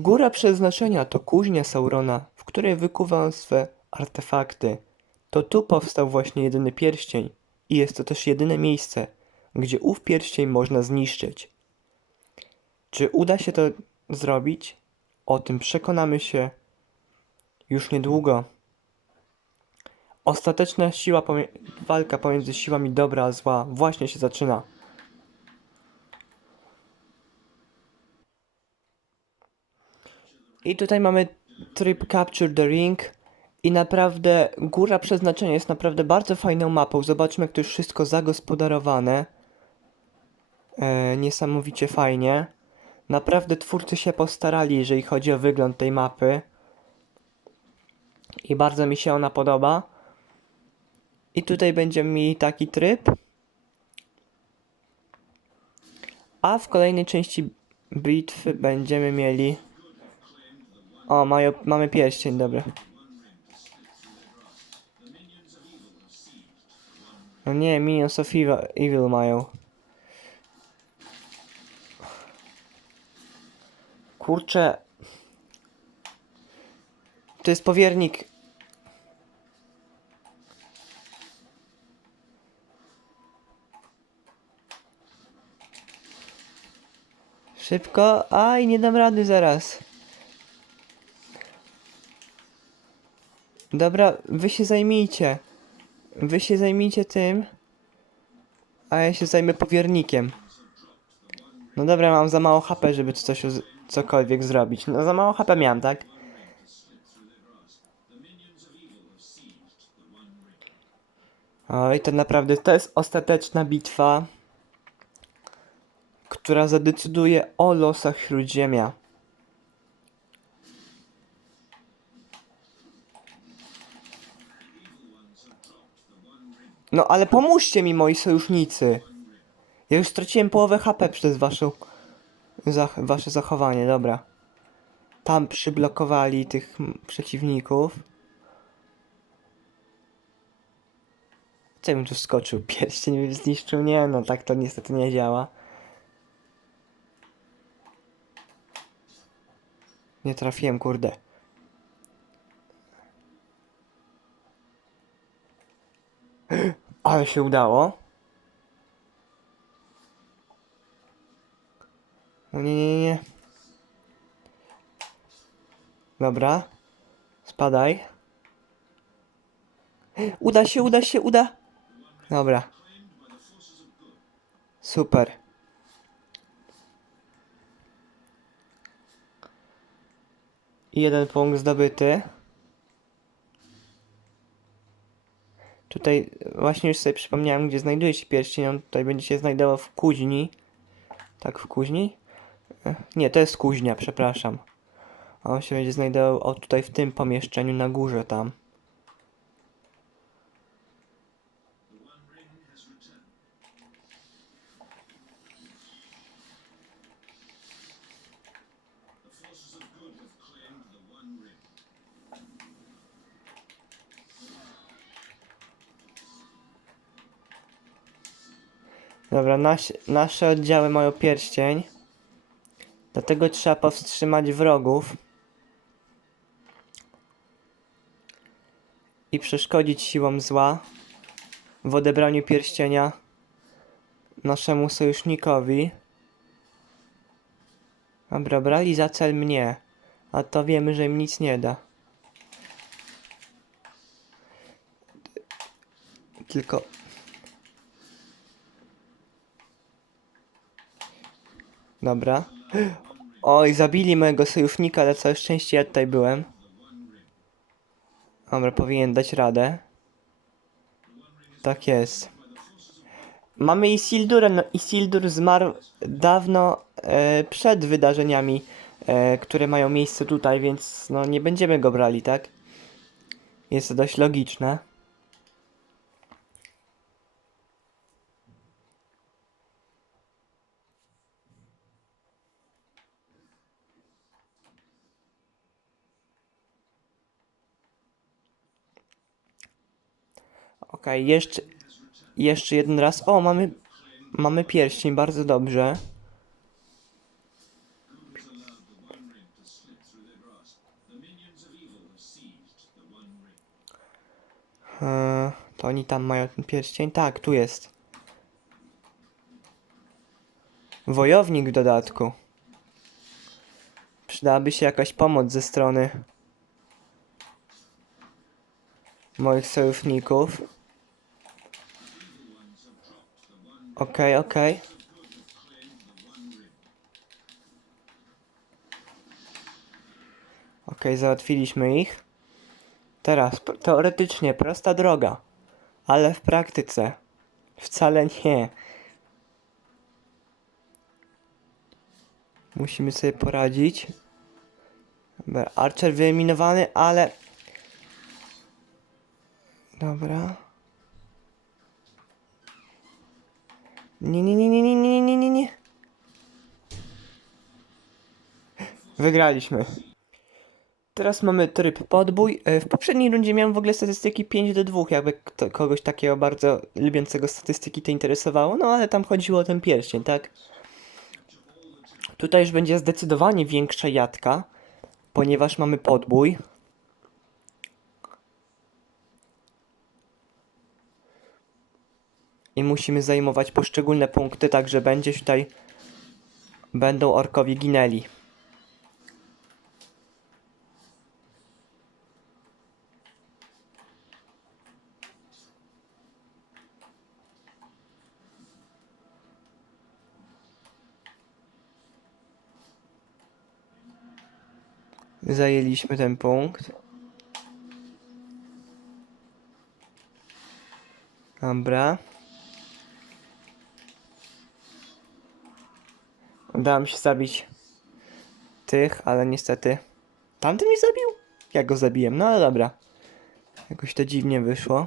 Góra Przeznaczenia to kuźnia Saurona, w której wykuwa on swe artefakty. To tu powstał właśnie jedyny pierścień i jest to też jedyne miejsce, gdzie ów pierścień można zniszczyć. Czy uda się to zrobić? O tym przekonamy się już niedługo. Ostateczna siła walka pomiędzy siłami dobra a zła właśnie się zaczyna. I tutaj mamy tryb Capture the Ring i naprawdę Góra Przeznaczenia jest naprawdę bardzo fajną mapą. Zobaczmy jak to już wszystko zagospodarowane. E, niesamowicie fajnie. Naprawdę twórcy się postarali, jeżeli chodzi o wygląd tej mapy. I bardzo mi się ona podoba. I tutaj będziemy mieli taki tryb. A w kolejnej części bitwy będziemy mieli... O, mają, mamy pierścień, dobra. No nie, Minions of Evil, evil mają. Kurczę. To jest powiernik. Szybko. Aj, nie dam rady zaraz. Dobra, wy się zajmijcie. Wy się zajmijcie tym. A ja się zajmę powiernikiem. No dobra, mam za mało HP, żeby coś, cokolwiek zrobić. No za mało HP miałem, tak? Oj, to naprawdę to jest ostateczna bitwa, która zadecyduje o losach Śródziemia. No ale pomóżcie mi moi sojusznicy. Ja już straciłem połowę HP przez waszą, wasze zachowanie, dobra. Tam przyblokowali tych przeciwników. Co bym tu wskoczył? Pierścień mnie zniszczył? Nie, no tak to niestety nie działa. Nie trafiłem, kurde. Ale się udało. No nie, nie, nie. Dobra. Spadaj. Uda się, uda się, uda. Dobra. Super. Jeden punkt zdobyty. Tutaj właśnie już sobie przypomniałem, gdzie znajduje się pierścień. On tutaj będzie się znajdował w kuźni. Tak, w kuźni? E, Nie, to jest kuźnia, przepraszam. On się będzie znajdował o tutaj w tym pomieszczeniu na górze tam. Dobra, nasz, nasze oddziały mają pierścień. Dlatego trzeba powstrzymać wrogów. I przeszkodzić siłom zła w odebraniu pierścienia naszemu sojusznikowi. Dobra, brali za cel mnie, a to wiemy, że im nic nie da. Tylko Dobra. Oj, zabili mojego sojusznika, ale całe szczęście ja tutaj byłem. Dobra, powinien dać radę. Tak jest. Mamy Isildura. No, Isildur zmarł dawno e, przed wydarzeniami, e, które mają miejsce tutaj, więc no nie będziemy go brali, tak? Jest to dość logiczne. Ok, jeszcze, jeszcze jeden raz. O, mamy, mamy pierścień, bardzo dobrze. E, to oni tam mają ten pierścień? Tak, tu jest. Wojownik w dodatku. Przydałaby się jakaś pomoc ze strony moich sojuszników. Okej, okej. Okej, załatwiliśmy ich. Teraz, teoretycznie, prosta droga, ale w praktyce wcale nie. Musimy sobie poradzić. Dobra, Archer wyeliminowany, ale... Dobra. Nie, nie, nie, nie, nie, nie, nie, nie, nie. Wygraliśmy. Teraz mamy tryb podbój. E, W poprzedniej rundzie miałem w ogóle statystyki 5 do 2, jakby kto, kogoś takiego bardzo lubiącego statystyki to interesowało, no ale tam chodziło o ten pierścień, tak? Tutaj już będzie zdecydowanie większa jadka, ponieważ mamy podbój. I musimy zajmować poszczególne punkty, także będzie tutaj będą orkowie ginęli. Zajęliśmy ten punkt. Dobra. Udało mi się zabić tych, ale niestety tamten mnie zabił? Ja go zabiłem, no ale dobra. Jakoś to dziwnie wyszło.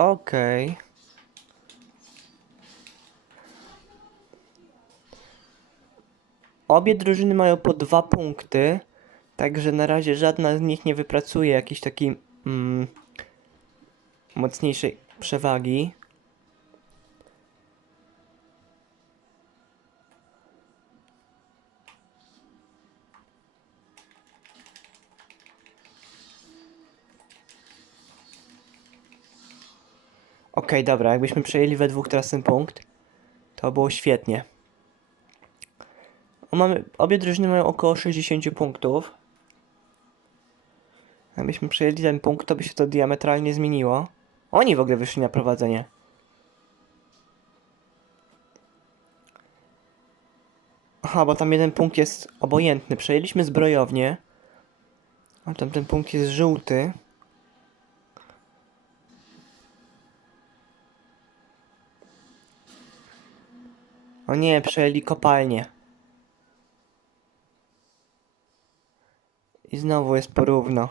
Okej. Obie drużyny mają po dwa punkty, także na razie żadna z nich nie wypracuje jakiejś takiej mm, mocniejszej przewagi. Okej, dobra, jakbyśmy przejęli we dwóch teraz ten punkt, to było świetnie. Mamy, obie drużyny mają około 60 punktów. Jakbyśmy przejęli ten punkt, to by się to diametralnie zmieniło. Oni w ogóle wyszli na prowadzenie. Aha, bo tam jeden punkt jest obojętny. Przejęliśmy zbrojownię. A tam ten punkt jest żółty. O nie, przejęli kopalnię. I znowu jest porówno.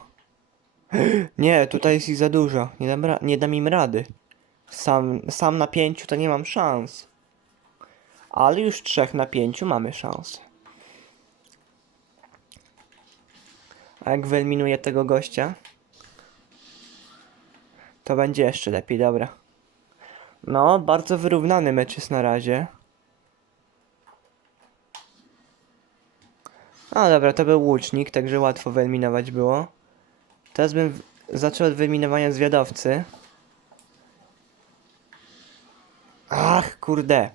Nie, tutaj jest ich za dużo. Nie dam, nie dam im rady. Sam, sam na pięciu to nie mam szans. Ale już trzech na pięciu mamy szansę. A jak wyeliminuję tego gościa? To będzie jeszcze lepiej, dobra. No, bardzo wyrównany mecz jest na razie. A dobra, to był łucznik, także łatwo wyeliminować było. Teraz bym zaczął od wyeliminowania zwiadowcy. Ach, kurde.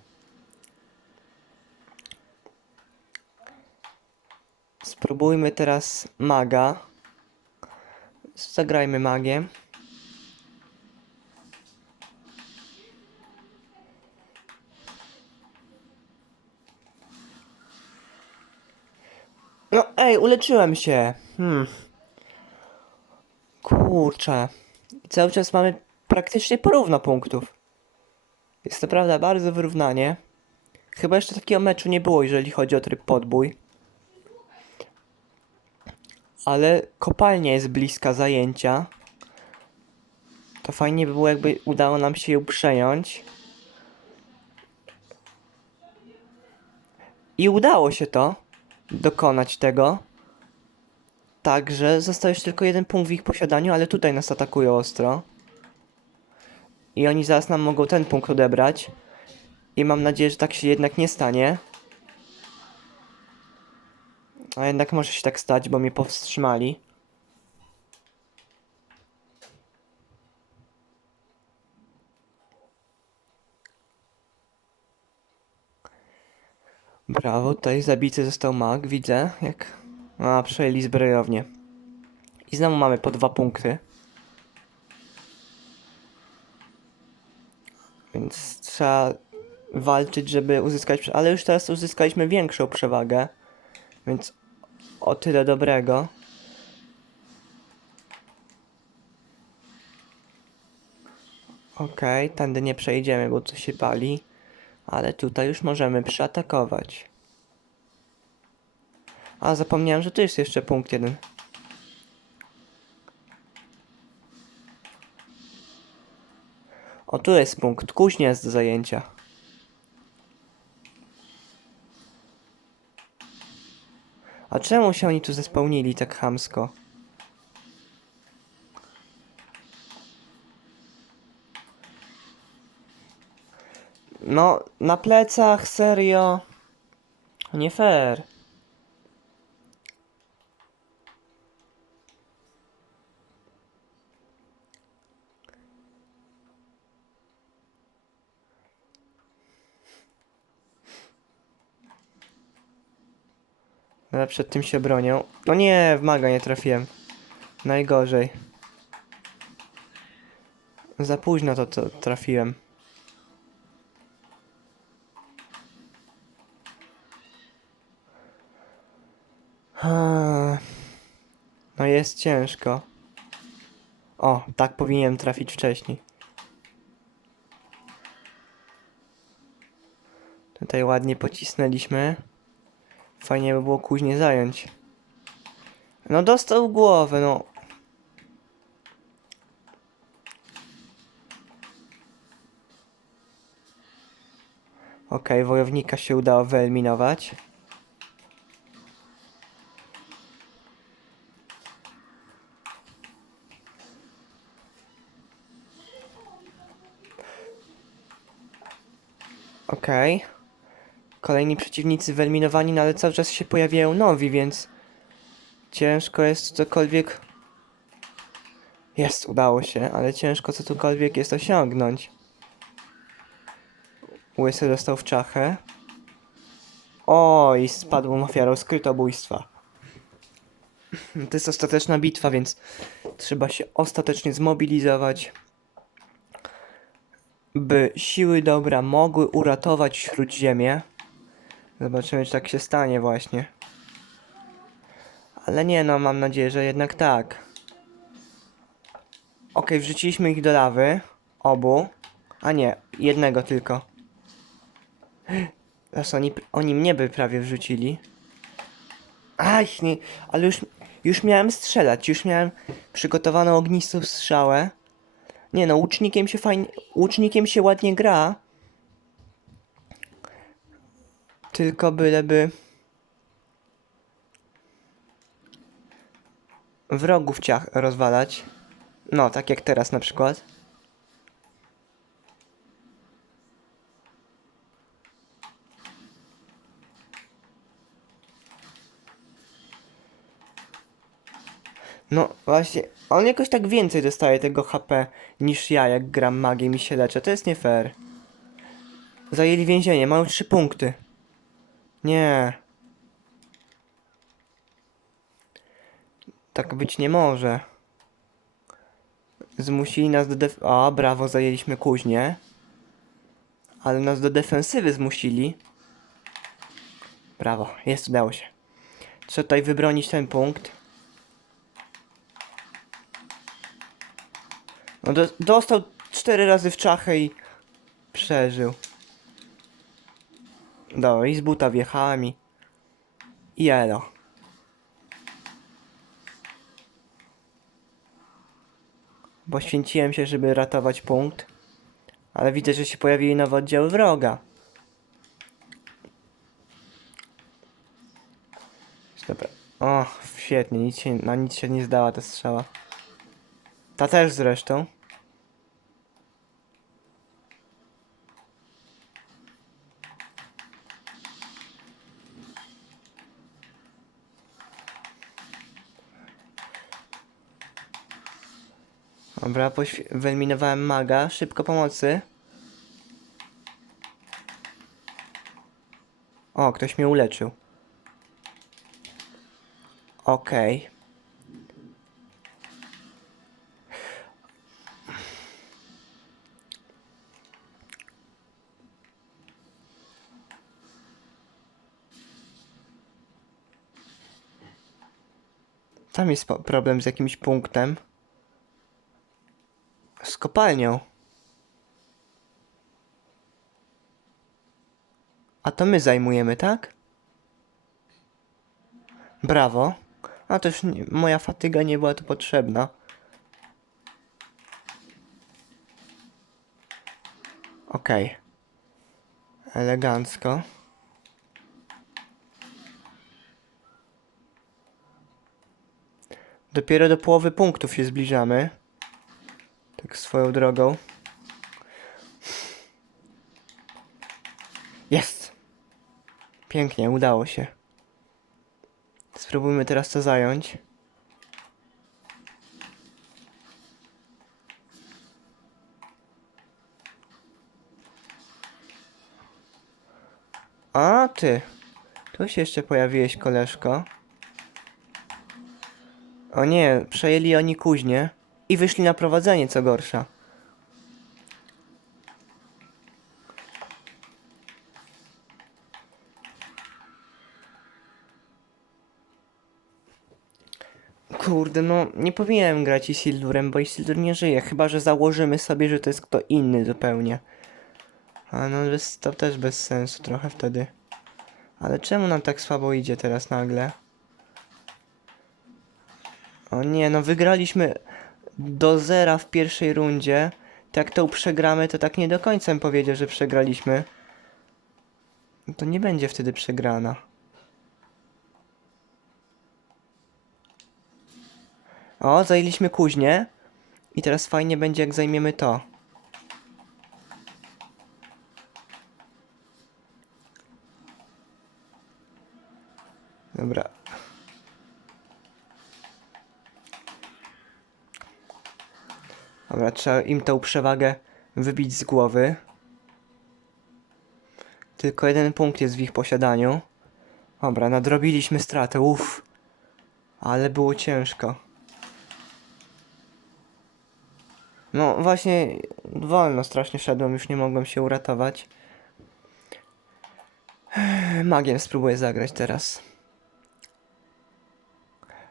Spróbujmy teraz maga. Zagrajmy magiem. Uleczyłem się. Hmm. Kurczę. Cały czas mamy praktycznie porówno punktów. Jest to prawda bardzo wyrównanie. Chyba jeszcze takiego meczu nie było, jeżeli chodzi o tryb podbój. Ale kopalnia jest bliska zajęcia. To fajnie by było, jakby udało nam się ją przejąć. I udało się to. dokonać tego. Także został już tylko jeden punkt w ich posiadaniu, ale tutaj nas atakują ostro. I oni zaraz nam mogą ten punkt odebrać. I mam nadzieję, że tak się jednak nie stanie. A jednak może się tak stać, bo mnie powstrzymali. Brawo, tutaj zabity został mag, widzę, jak... A, przejęli zbrojownię. I znowu mamy po dwa punkty. Więc trzeba walczyć, żeby uzyskać... Ale już teraz uzyskaliśmy większą przewagę. Więc o tyle dobrego. Okej, tędy nie przejdziemy, bo tu się pali. Ale tutaj już możemy przeatakować. A, zapomniałem, że tu jest jeszcze punkt jeden. O, tu jest punkt. Kuźnia jest do zajęcia. A czemu się oni tu zespełnili tak chamsko? No, na plecach, serio. Nie fair. Ale przed tym się bronią. No nie, w maga nie trafiłem. Najgorzej. Za późno to, to trafiłem. No jest ciężko. O, tak powinienem trafić wcześniej. Tutaj ładnie pocisnęliśmy. Fajnie by było kuźnie zająć. No dostał głowę, no. Okej, wojownika się udało wyeliminować. Okej. Kolejni przeciwnicy wyeliminowani, no ale cały czas się pojawiają nowi, więc ciężko jest cokolwiek. Jest, udało się, ale ciężko co cokolwiek jest osiągnąć. Łysy dostał w czachę. O, i spadł ofiarą skrytobójstwa. To jest ostateczna bitwa, więc trzeba się ostatecznie zmobilizować by siły dobra mogły uratować Śródziemię. Zobaczymy, czy tak się stanie właśnie. Ale nie no, mam nadzieję, że jednak tak. Okej, wrzuciliśmy ich do lawy. Obu. A nie, jednego tylko. Teraz oni, oni mnie by prawie wrzucili. Aj, nie, ale już, już miałem strzelać, już miałem przygotowaną ognistą strzałę. Nie no, łucznikiem się fajnie, łucznikiem się ładnie gra. Tylko byleby wrogów ciach rozwalać. No, tak jak teraz na przykład. No właśnie, on jakoś tak więcej dostaje tego HP niż ja, jak gram magiem i się leczę. To jest nie fair. Zajęli więzienie, mają trzy punkty. Nie. Tak być nie może. Zmusili nas do def... O, brawo, zajęliśmy kuźnię. Ale nas do defensywy zmusili. Brawo, jest, udało się. Trzeba tutaj wybronić ten punkt. No do, dostał cztery razy w czachę i przeżył. Dobra, i z buta wjechałem i... I elo. Poświęciłem się, żeby ratować punkt. Ale widzę, że się pojawili nowe oddziały wroga. Dobra. O, świetnie, nic się, na nic się nie zdała ta strzała. Ta też zresztą. Dobra, wyeliminowałem maga. Szybko pomocy. O, ktoś mnie uleczył. Okej. Tam jest problem z jakimś punktem. Kopalnią. A to my zajmujemy, tak? Brawo. A też nie, moja fatyga nie była tu potrzebna. Okej. Elegancko. Dopiero do połowy punktów się zbliżamy. Tak swoją drogą. Jest! Pięknie, udało się. Spróbujmy teraz to zająć. A ty, tu się jeszcze pojawiłeś, koleżko. O nie, przejęli oni kuźnię i wyszli na prowadzenie, co gorsza. Kurde, no nie powinienem grać Isildurem, bo Isildur nie żyje, chyba że założymy sobie, że to jest kto inny zupełnie. A no to też bez sensu trochę wtedy. Ale czemu nam tak słabo idzie teraz nagle? O nie, no wygraliśmy do zera w pierwszej rundzie. Tak to przegramy, to tak nie do końca bym powiedział, że przegraliśmy. No To nie będzie wtedy przegrana. O, zajęliśmy kuźnię. I teraz fajnie będzie, jak zajmiemy to. Dobra. Dobra, trzeba im tą przewagę wybić z głowy. Tylko jeden punkt jest w ich posiadaniu. Dobra, nadrobiliśmy stratę, uff. Ale było ciężko. No właśnie, wolno strasznie szedłem, już nie mogłem się uratować. Magiem spróbuję zagrać teraz.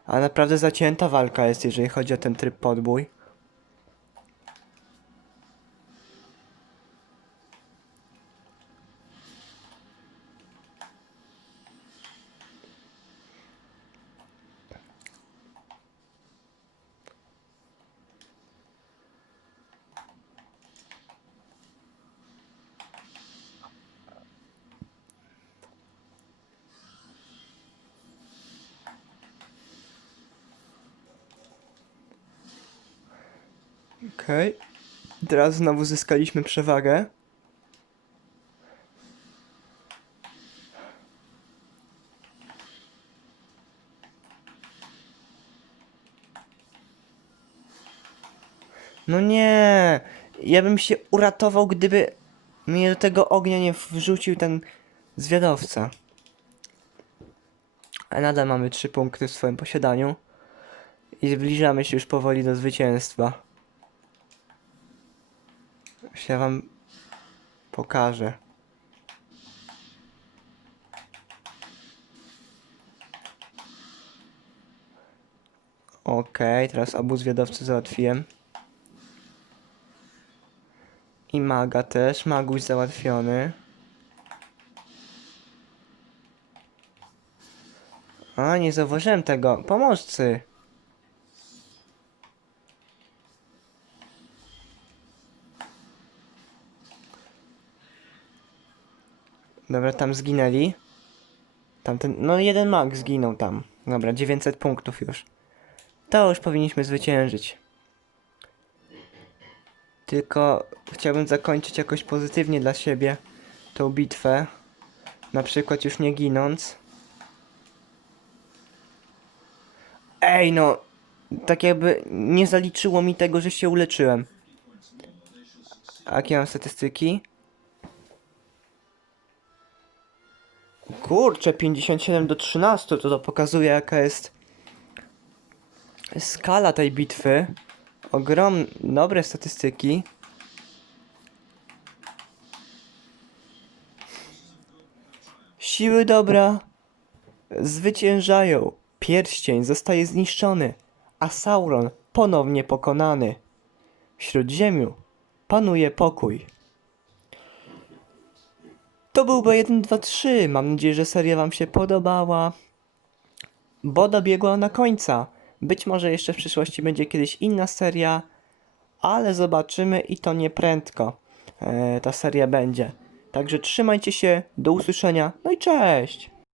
A naprawdę zacięta walka jest, jeżeli chodzi o ten tryb podbój. Okej. Teraz znowu zyskaliśmy przewagę. No nie! Ja bym się uratował, gdyby mnie do tego ognia nie wrzucił ten zwiadowca. A nadal mamy trzy punkty w swoim posiadaniu. I zbliżamy się już powoli do zwycięstwa. Ja wam pokażę. Okej, teraz obu zwiadowcy załatwiłem. I maga też, maguś załatwiony. A, nie zauważyłem tego. Pomożcy! Dobra, tam zginęli. Tamten, no jeden mag zginął tam. Dobra, 900 punktów już. To już powinniśmy zwyciężyć. Tylko chciałbym zakończyć jakoś pozytywnie dla siebie tą bitwę. Na przykład już nie ginąc. Ej no, tak jakby nie zaliczyło mi tego, że się uleczyłem. A jakie mam statystyki? Kurczę, 57 do 13 to to pokazuje jaka jest skala tej bitwy. Ogrom, dobre statystyki. Siły dobra zwyciężają. Pierścień zostaje zniszczony, a Sauron ponownie pokonany. W Śródziemiu panuje pokój. To był B1, 2, 3. Mam nadzieję, że seria Wam się podobała, bo dobiegła na końca. Być może jeszcze w przyszłości będzie kiedyś inna seria, ale zobaczymy i to nie prędko e, ta seria będzie. Także trzymajcie się, do usłyszenia, no i cześć!